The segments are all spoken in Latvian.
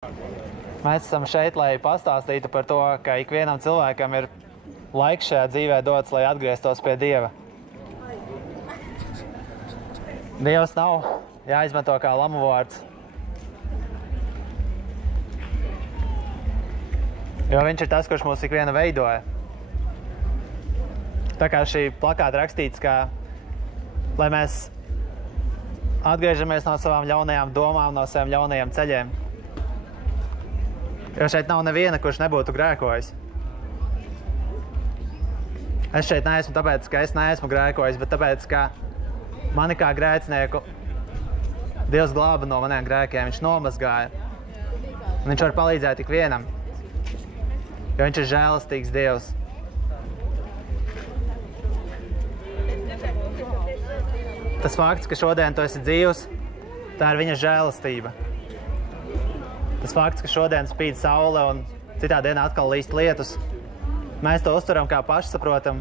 Mēs esam šeit, lai pastāstītu par to, ka ikvienam cilvēkam ir laiks šajā dzīvē dots, lai atgrieztos pie Dieva. Dievs nav jāizmanto kā lamuvārds, jo viņš ir tas, kurš mūs ikvienu veidoja. Tā kā šī plakāta rakstīts, ka lai mēs atgriežamies no savām ļaunajām domām, no saviem ļaunajiem ceļiem. Jo šeit nav neviena, kurš nebūtu grēkojis. Es šeit neesmu tāpēc, ka es neesmu grēkojis, bet tāpēc, ka mani kā grēcinieku Dievs glāba no maniem grēkiem, viņš nomazgāja. Un viņš var palīdzēt ikvienam, jo viņš ir žēlastīgs Dievs. Tas fakts, ka šodien tu esi dzīvs, tā ir viņa žēlastība. Tas fakts, ka šodien spīd saule un citā dienā atkal līst lietus, mēs to uztveram kā pašsaprotam.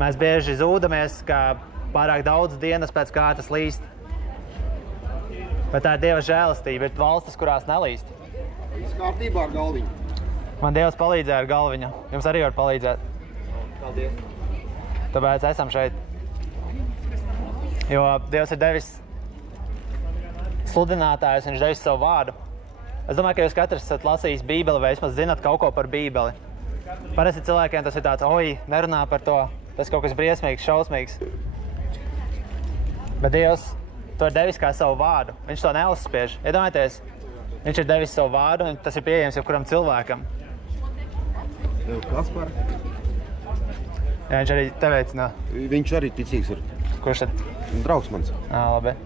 Mēs bieži zūdamies, ka pārāk daudz dienas pēc kārtas līst. Bet tā ir Dieva žēlastība, ir valstis, kurās nelīst. Viss kārtībā ar galviņu. Man Dievs palīdzēja ar galviņu. Jums arī var palīdzēt. Paldies. Tāpēc esam šeit. Jo Dievs ir devis sludinātājus, viņš devis savu vārdu. Es domāju, ka jūs katrs esat lasījis Bībeli vai vismaz zinat kaut ko par Bībeli. Parasti cilvēkiem tas ir tāds, oi, nerunā par to, tas kaut kas briesmīgs, šausmīgs. Bet Dievs to ir devis kā savu vārdu. Viņš to neuzspiež. Iedomājieties, viņš ir devis savu vārdu un tas ir pieejams jebkuram cilvēkam. Kas par? Jā, viņš arī te veicina. Viņš arī ticīgs ir. Kurš tad? Draugs mans. Labi.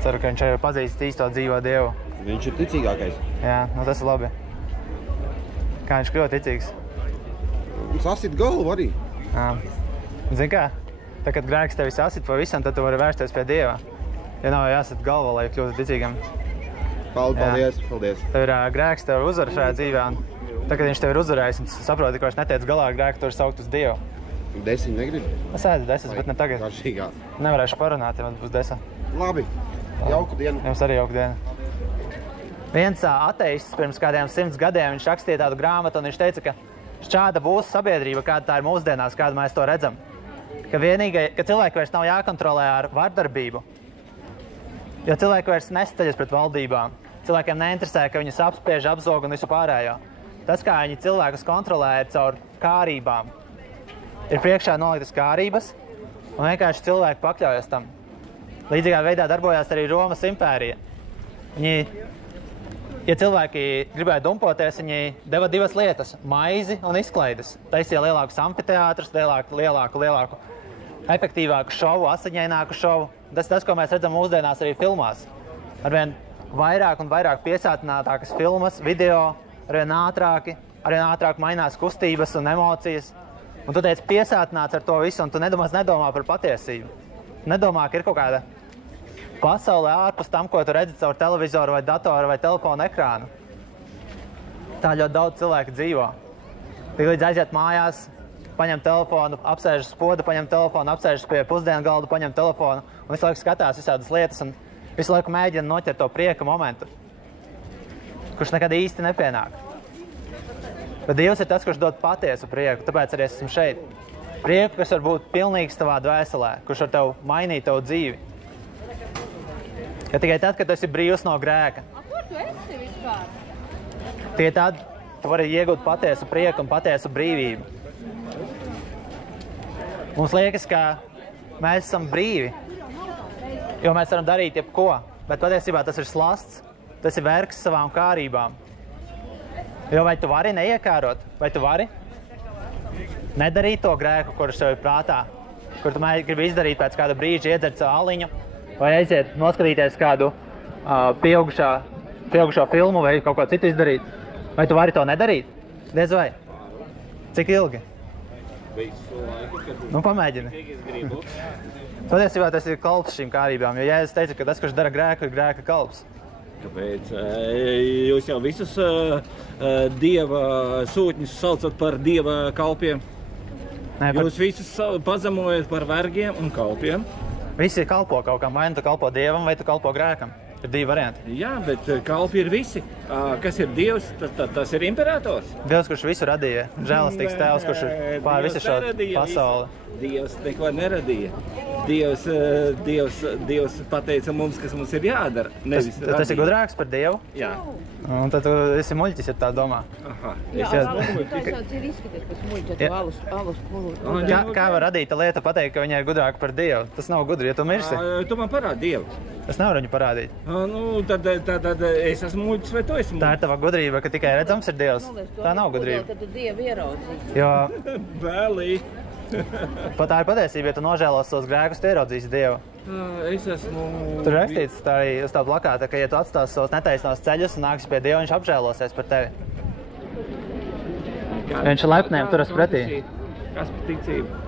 Ceru, ka viņš arī pazīst īsto dzīvo Dievu. Viņš ir ticīgākais. Jā, nu tas ir labi. Kā viņš kļūt ticīgs? Sasit galvu arī. Jā. Zini kā? Tā, kad grēks tevi sasit pavisam, tad tu vari vērsties pie Dieva. Ja nav jāsit galva, lai kļūtu ticīgam. Paldies, paldies. Tev ir grēks, tev uzvar šajā dzīvē. Un tā, kad viņš tev ir uzvarējis un saproti, ka viņš netiec galā ar grēku, tu vari saukt uz Dievu. 10 negribi? Es ēdu 10, bet ne tagad. Garšīgā. Nevarēšu parunāt, ja man būs 10. Labi. Jauku dienu. Jums arī jauku dienu. Viens ateists pirms kādiem 100 gadiem, viņš rakstīja tādu grāmatu un viņš teica, ka šāda būs sabiedrība, kāda tā ir mūsdienās, kādu mēs to redzam. Ka cilvēki vairs nav jākontrolē ar vardarbību, jo cilvēki vairs nestaļas pret valdībām. Cilvēkiem neinteresē, ka viņus apspiež, apzog un visu pārējo. Tas, kā viņi cilvēkus kontrolē, ir caur kārībām. Ir priekšā noliktas kārības un vienkārši cilvēki pakļaujas tam. Līdzīgā veidā darbojās arī Romas impērija. Ja cilvēki gribēja dumpoties, viņi deva divas lietas – maizi un izklaides. Taisīja lielākus amfiteātrus, lielāku, efektīvāku šovu, asiņaināku šovu. Tas ir tas, ko mēs redzam mūsdienās arī filmās. Arvien vairāk un vairāk piesātinātākas filmas, video, arvien ātrāk mainās kustības un emocijas. Un tu teici piesātināts ar to visu, un tu nedomā par patiesību. Nedomā, ka ir kaut kāda pasaulē ārpus tam, ko tu redzi caur televizoru vai datoru vai telefonu ekrānu. Tā ļoti daudz cilvēku dzīvo. Tik līdz aiziet mājās, paņem telefonu, apsēžas poda, paņem telefonu, apsēžas pie pusdienu galdu, paņem telefonu un visu laiku skatās visādas lietas un visu laiku mēģina noķert to prieka momentu, kurš nekad īsti nepienāk. Bet Dievs ir tas, kurš dod patiesu prieku, tāpēc arī esmu šeit. Prieku, kas var būt pilnīgs tavā dvēselē, kurš var tev mainīt tavu dzīvi. Ja tikai tad, kad tu esi brīvs no grēka. Kur tu esi vispār? Tie tad tu vari iegūt patiesu prieku un patiesu brīvību. Mums liekas, ka mēs esam brīvi, jo mēs varam darīt jebko, bet patiesībā tas ir slasts, tas ir vergs savām kārībām. Jo vai tu vari neiekārot, vai tu vari nedarīt to grēku, kurš tev ir prātā, kur tu gribi izdarīt pēc kāda brīža, iedzert savu aliņu, vai aiziet noskatīties kādu pieaugušo filmu vai kaut ko citu izdarīt. Vai tu vari to nedarīt? Diez vai? Cik ilgi? Nu, pamēģini. Patiesībā tas ir kalps šīm kārībām, jo Jēzus teica, ka tas, kurš dara grēku, ir grēka kalps. Kāpēc? Jūs jau visus Dieva sūtņus saucat par Dieva kalpiem? Nē, Jūs visus pazemojat par vergiem un kalpiem? Visi kalpo kaut kam, vai nu tu kalpo Dievam, vai tu kalpo grēkam. Ir divi varianti. Jā, bet kalpi ir visi. Kas ir Dievs? Tas ir imperators? Dievs, kurš visu radīja. Žēlastīgs tēvs, kurš ir pār visu šo pasauli. Dievs neko neradīja. Dievs pateica mums, kas mums ir jādara. Tas ir gudrāks par Dievu? Jā. Un tad tu esi muļķis, ja tā domā. Aha. ir izskaties pēc muļķa, tu alus pulu. Kā var radīta lieta pateikt, ka viņa ir gudrāka par Dievu? Tas nav gudri, ja tu mirsi. Tu man parādi Dievu. Es nevaru viņu parādīt. Nu, tad es esmu muļķis vai tu esi muļķis? Tā ir tava gudrība, ka tikai redzams ir Dievs. Tā nav gudrība. Tad tu Dievu ieraudzīsi. Jo Vēlī. pat tā ir patiesība, ja tu nožēlos tos grēkus, tu ieraudzīsi Dievu. Es esmu... Tur rakstīts tā arī uz tā plakāta, ka ja tu atstāsi savus netaisnos ceļus un nāksi pie Dieva, viņš apžēlosies par tevi. Viņš ir lepniem turas pretī. Kas par ticību?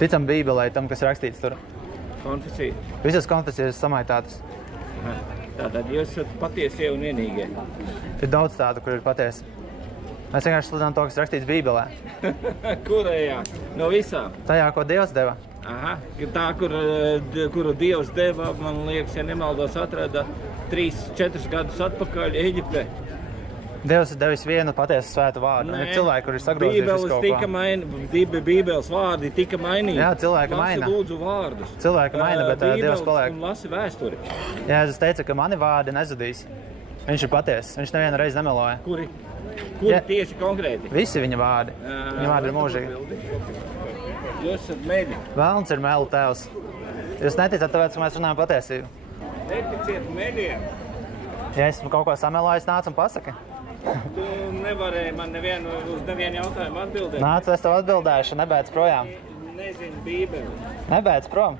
Ticam Bībelē, tam, kas rakstīts tur. Konfesija. Visas konfesijas samaitātas. Tātad jūs esat patiesie un vienīgie. Ir daudz tādu, kur ir patiesi. Mēs vienkārši sludinām to, kas rakstīts Bībelē. Kurējā? No visām? Tajā, ko Dievs deva. Aha. Tā, kuru Dievs deva, man liekas, ja nemaldos, atrada 3-4 gadus atpakaļ Eģiptē. Dievs ir devis vienu patiesu svētu vārdu. Ir cilvēki, kuri ir sagrozījuši visu kaut ko. Bībeles vārdi tika mainīti. Jā, cilvēki maina. Lasi lūdzu vārdus. Cilvēki maina, bet Dievs paliek. Un lasi vēsturi. Jēzus teica, ka mani vārdi nezudīs. Viņš ir patiess. Viņš nevienu reizi nemeloja. Kuri tieši konkrēti? Visi viņa vārdi. Viņa vārdi ir mūžīgi. Jūs esat meli. Velns ir melu tēvs. Jūs neticat, tāpēc, ka mēs runājam patiesību. Neticiet meliem. Ja esmu kaut ko samelojis, nāc un pasaki. Tu nevarēji man uz nevienu jautājumu atbildēt. Nāc, es tev atbildēšu, nebeidz projām. Nezinu Bībeli. Nebeidz prom.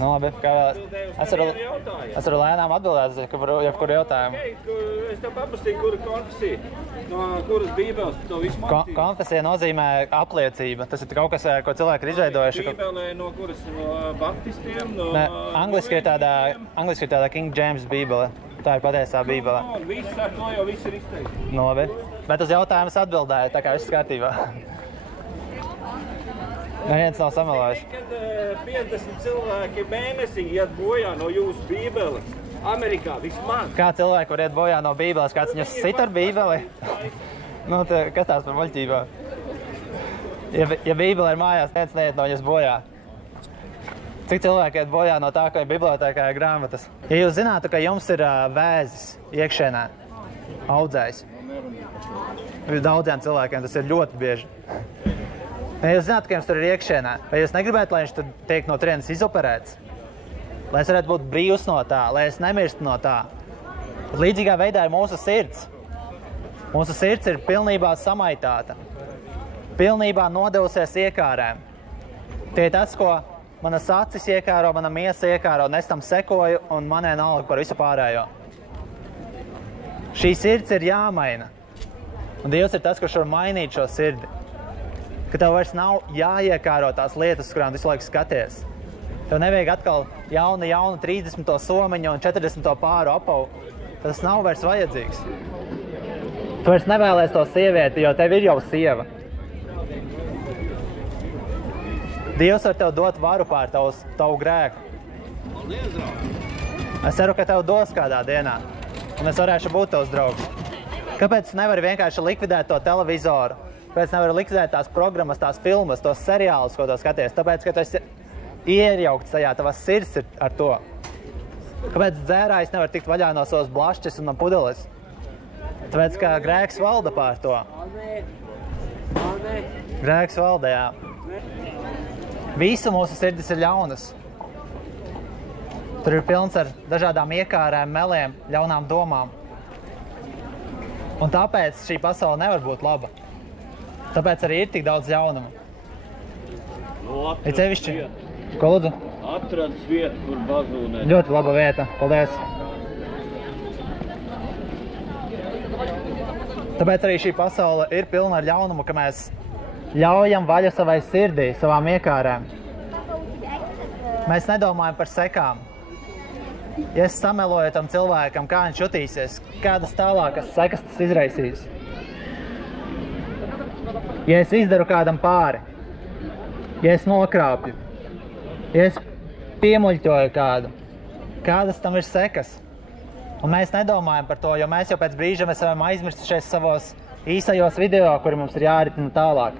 Nu labi, kā vēl. Es varu lēnām atbildēt uz jebkuru jautājumu. Es tev paprasīju, kura konfesija, no kuras Bībeles to visu mācīju. Konfesija nozīmē apliecība. Tas ir kaut kas, ko cilvēki ir izveidojuši. Bībelē no kuras? No baptistiem? Ne, angliski ir tāda King James Bībele. Tā ir patiesā Bībele. Viss ar to jau viss ir izteikts. Nu labi, bet uz jautājumus atbildēju, tā kā viss kārtībā. Neviens nav samelojis. Kad 50 cilvēki mēnesī iet bojā no jūsu Bībeles, Amerikā vismaz. Kā cilvēki var iet bojā no Bībeles? Kāds viņus sit ar Bībeli? Nu, kas tās par muļķībā? Ja Bībele ir mājās, viens neiet no viņas bojā. Cik cilvēki iet bojā no tā, ka bibliotēkā ir grāmatas? Ja jūs zinātu, ka jums ir vēzis iekšēnē, audzējs, daudziem cilvēkiem tas ir ļoti bieži. Ja jūs zinātu, ka jums tur ir iekšēnē, vai jūs negribētu, lai viņš tur tiek no turienes izoperēts? Lai es varētu būt brīvs no tā, lai es nemirstu no tā. Līdzīgā veidā ir mūsu sirds. Mūsu sirds ir pilnībā samaitāta, pilnībā nodevusies iekārēm. Tie ir tas, ko manas acis iekāro, mana miesa iekāro, un es tam sekoju, un man vienalga par visu pārējo. Šī sirds ir jāmaina. Un Dievs ir tas, kurš var mainīt šo sirdi. Ka tev vairs nav jāiekāro tās lietas, kurām visu laiku skaties. Tev nevajag atkal jaunu 30. somiņu un 40. pāru apavu. Tas nav vairs vajadzīgs. Tu vairs nevēlies to sievieti, jo tev ir jau sieva. Dievs var tev dot varu pār tavu grēku. Es ceru, ka tev dos kādā dienā, un es varēšu būt tavs draugs. Kāpēc tu nevari vienkārši likvidēt to televizoru? Kāpēc nevari likvidēt tās programmas, tās filmas, tos seriālus, ko tu skaties? Tāpēc, ka tu esi iejaukts tajā, tavas sirds ir ar to. Kāpēc dzērājs nevar tikt vaļā no savas blašķes un no pudeles? Tāpēc, ka grēks valda pār to. Grēks valda, jā. Visu mūsu sirdis ir ļaunas. Tur ir pilns ar dažādām iekārēm, meliem, ļaunām domām. Un tāpēc šī pasaule nevar būt laba. Tāpēc arī ir tik daudz ļaunumu. Ir sevišķi. Ko lūdzu? Atradas vietu, kur bazūnēt. Ļoti laba vieta. Paldies. Tāpēc arī šī pasaule ir pilna ar ļaunumu, ka mēs ļaujam vaļu savai sirdī, savām iekārēm. Mēs nedomājam par sekām. Ja es sameloju tam cilvēkam, kā viņš jutīsies, kādas tālākas sekas tas izraisīs. Ja es izdaru kādam pāri, ja es nokrapju, ja es piemuļķoju kādu, kādas tam ir sekas. Un mēs nedomājam par to, jo mēs jau pēc brīža mēs varam aizmirstušies savos īsajos video, kuri mums ir jāritina tālāk.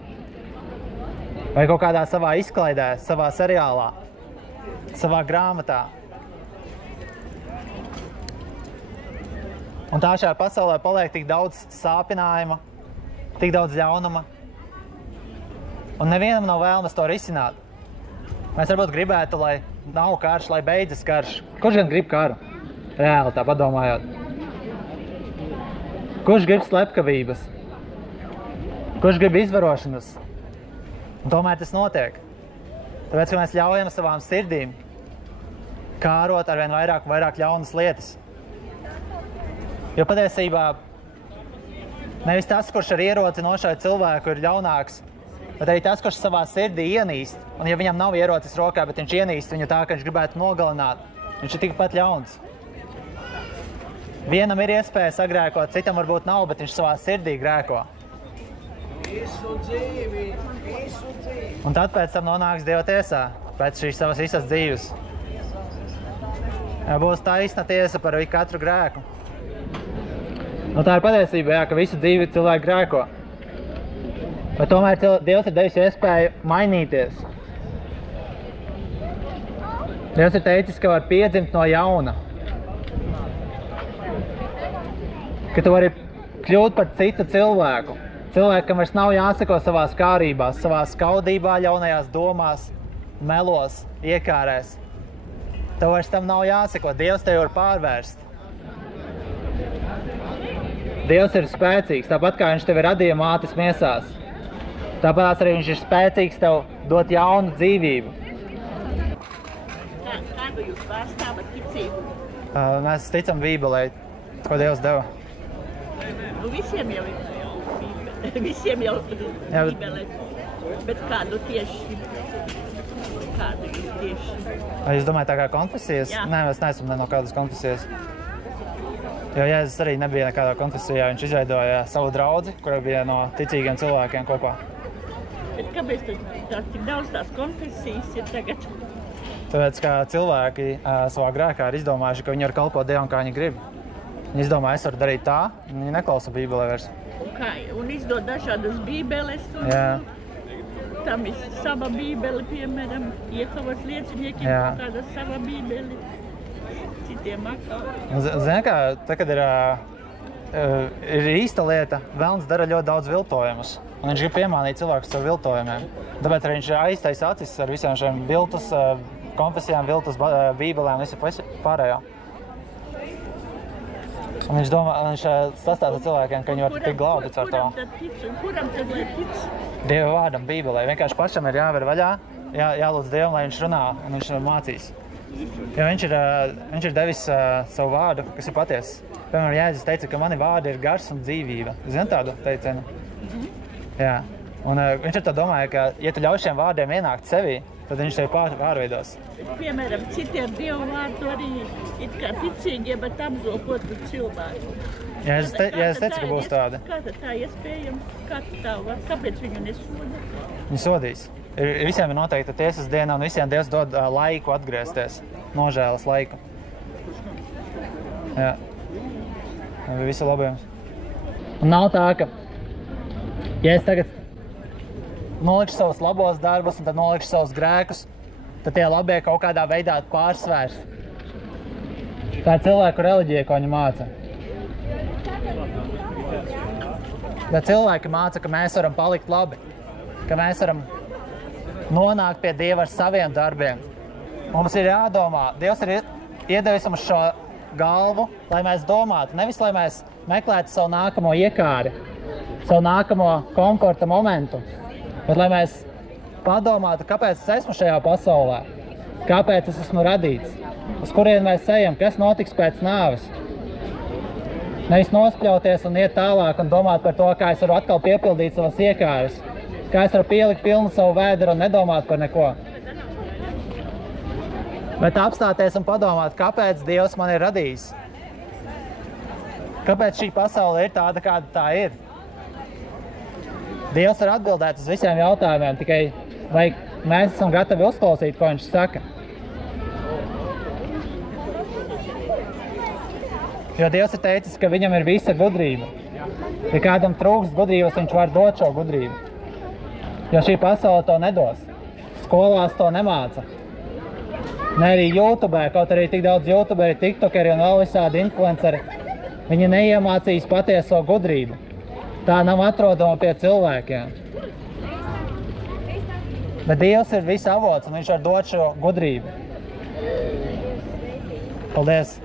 Vai kaut kādā savā izklaidē, savā seriālā, savā grāmatā. Un tā šajā pasaulē paliek tik daudz sāpinājuma, tik daudz ļaunuma. Un nevienam nav vēlmes to risināt. Mēs varbūt gribētu, lai nav karš, lai beidzas karš. Kurš gan grib karu? Reāli tā padomājot. Kurš grib slepkavības? Kurš grib izvarošanas? Un tomēr tas notiek. Tāpēc, ka mēs ļaujam savām sirdīm kārot arvien vairāk ļaunas lietas. Jo patiesībā nevis tas, kurš ar ieroci nošauj cilvēku, ir ļaunāks, bet arī tas, kurš savā sirdī ienīst. Un ja viņam nav ierocis rokā, bet viņš ienīst viņu tā, ka viņš gribētu nogalināt, viņš ir tikpat ļauns. Vienam ir iespēja sagrēkot, citam varbūt nav, bet viņš savā sirdī grēko. Un tad pēc tam nonāks Dieva tiesā, pēc šīs savas visas dzīves. Būs taisna tiesa par katru grēku. Nu, tā ir patiesība, jā, ka visu dzīvi cilvēki grēko. Bet tomēr Dievs ir devis iespēju mainīties. Dievs ir teicis, ka var piedzimt no jauna. Ka tu vari kļūt par citu cilvēku. Cilvēku, kam vairs nav jāsako savās kārībās, savā skaudībā, ļaunajās domās, melos, iekārēs. Tev vairs tam nav jāsako. Dievs tevi var pārvērst. Dievs ir spēcīgs, tāpat kā viņš tevi radīja mātes miesās. Tāpēc arī viņš ir spēcīgs tev dot jaunu dzīvību. Kādu jūs pārstāvat ticību? Mēs ticam Bībelei, ko Dievs deva. Nu, visiem jau ir Bībele. Bet kādu tieši? Kādu jūs tieši? Jūs domājat tā kā konfesijas? Jā. Nē, mēs neesam no kādas konfesijas. Jo Jēzus arī nebija nekādā konfesijā. Viņš izveidoja savu draudzi, kura bija no ticīgiem cilvēkiem kopā. Bet kāpēc tad tik daudz tās konfesijas ir tagad? Tāpēc, ka cilvēki savā grēkā ir izdomājuši, ka viņi var kalpot Dievam, kā viņi grib. Viņi izdomā, es varu darīt tā, un viņi neklausa Bībelē vairs. Un izdod dažādas bībeles, un tam ir sava bībele, piemēram, Jehovas lieciniekiem kaut kāda sava bībele, citiem atkal. Zini kā, tā, kad ir īsta lieta, velns dara ļoti daudz viltojumus, un viņš grib piemānīt cilvēkus ar viltojumiem. Tāpēc arī viņš aiztais acis ar visiem šiem viltus konfesijām, viltus bībelēm, visu pārējo. Un viņš sastāsta cilvēkiem, ka viņi var tikt glābts ar to. Kuram tad lai tic? Dieva vārdam, Bībelē. Vienkārši pašam ir jāver vaļā, jālūdz Dievam, lai viņš runā un viņš mācīs. Jo viņš ir devis savu vārdu, kas ir patiesas. Piemēram, Jēzus teica, ka mani vārdi ir gars un dzīvība. Zini tādu teicienu? Jā. Un viņš ar to domāja, ka ja tu ļauj šiem vārdiem ienākt sevī, tad viņš tevi pārveidos. Piemēram, citi ar Dievu vārdu arī it kā ticīgie, bet apzokotu cilvēku. Jēzus teica, ka būs tādi. Kā tad tā iespējams? Kāpēc viņu nesoda? Viņi sodīs. Visiem ir noteikta tiesas diena un visiem Dievs dod laiku atgriezties. Nožēlas laiku. Jā. Visu labējums. Un nav tā, ka ja es tagad nolikšu savus labos darbus un tad nolikšu savus grēkus, tad tie labie kaut kādā veidā pārsvērs. Tā ir cilvēku reliģija, ko viņi māca. Bet cilvēki māca, ka mēs varam palikt labi, ka mēs varam nonākt pie Dieva ar saviem darbiem. Mums ir jādomā. Dievs ir iedevis mums šo galvu, lai mēs domātu, nevis lai mēs meklētu savu nākamo iekāri, savu nākamo komforta momentu, bet lai mēs padomātu, kāpēc es esmu šajā pasaulē, kāpēc es esmu radīts, uz kurien mēs ejam, kas notiks pēc nāves. Nevis nospļauties un iet tālāk un domāt par to, kā es varu atkal piepildīt savas iekāres, kā es varu pielikt pilnu savu vēderu un nedomāt par neko. Bet apstāties un padomāt, kāpēc Dievs man ir radījis. Kāpēc šī pasaule ir tāda, kāda tā ir. Dievs var atbildēt uz visiem jautājumiem, tikai vai mēs esam gatavi uzklausīt, ko viņš saka. Jo Dievs ir teicis, ka viņam ir visa gudrība. Ja kādam trūkst gudrības, viņš var dot šo gudrību. Jo šī pasaule to nedos. Skolās to nemāca. Ne arī YouTube, kaut arī tik daudz YouTuberi, tiktokeri un vēl visādi influenceri. Viņi neiemācīs patieso gudrību. Tā nav atrodama pie cilvēkiem. Bet Dievs ir visa avots un viņš var dot šo gudrību. Paldies!